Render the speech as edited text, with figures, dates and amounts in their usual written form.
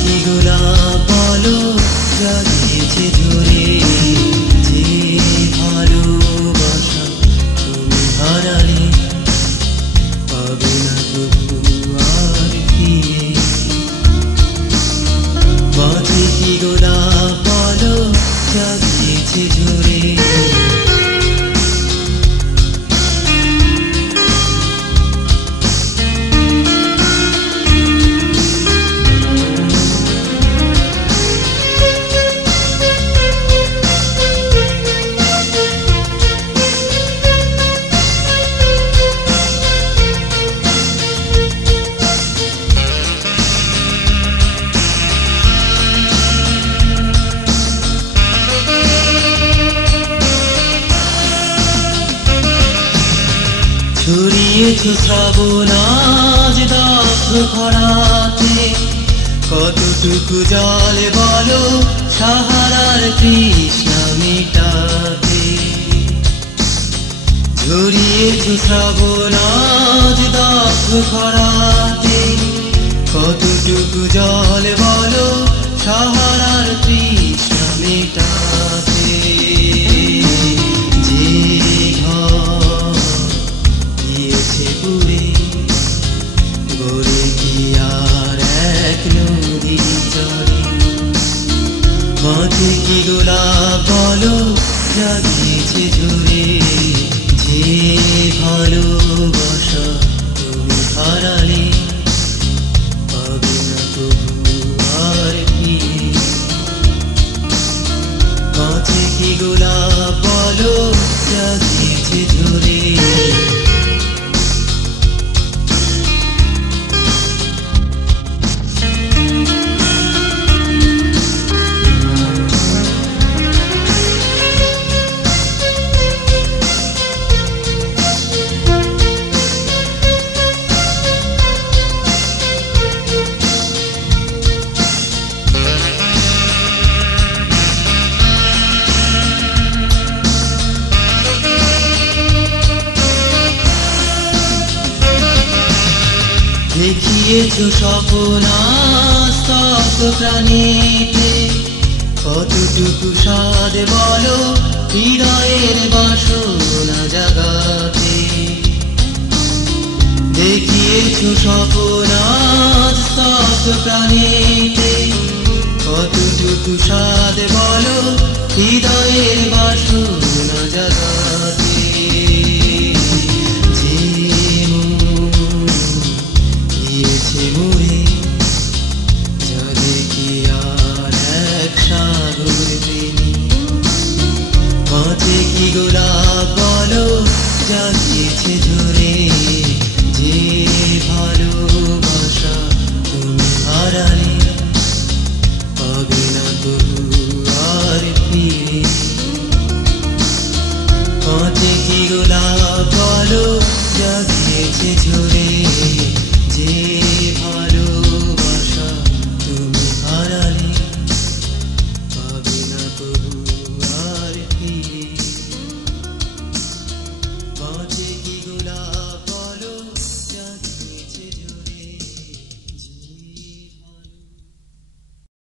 কি গোলাপ বলো জাগিয়েছে ঝরে, যে ভালোবাসা তুমি হারালে পাবে না তবু আর ফিরে। মাঝে কি গোলাপ বলো জাগিয়েছে ঝরে। ছড়িয়েছো শ্রাবণ আজ দগ্ধ খরাতে, কতটুকু জল বলো সাহারার তৃষ্ণা মেটাতে। ছড়িয়েছো শ্রাবণ আজ দগ্ধ খরাতে, কতটুকু জল বলো সাহারার তৃষ্ণা মেটাতে। গড়ে কি আর এক নদী চলে, মাঝে কি গোলাপ বলো জাগিয়েছে ঝরে। যে ভালোবাসা তুমি হারালে পাবে না তবু আর ফিরে। মাঝে কি গোলাপ বলো জাগিয়েছে ঝরে। দেখিয়েছো স্বপ্ন স্তব্ধ প্রাণীতে, কতটুকু স্বাদ বলো হৃদয়ের বাসনা জাগাতে। দেখিয়েছো স্বপ্ন স্তব্ধ প্রাণীতে, কতটুকু স্বাদ বলো হৃদয়ের বাসনা জাগাতে। মরে যাবে কি আর এক সাগর প্রেমী। মাঝে কি গোলাপ বলো জাগিয়েছে ঝরে। যে ভালোবাসা তুমি হারালে পাবে না তবু আর ফিরে। মাঝে কি গোলাপ বলো জাগিয়েছে ঝরে। যে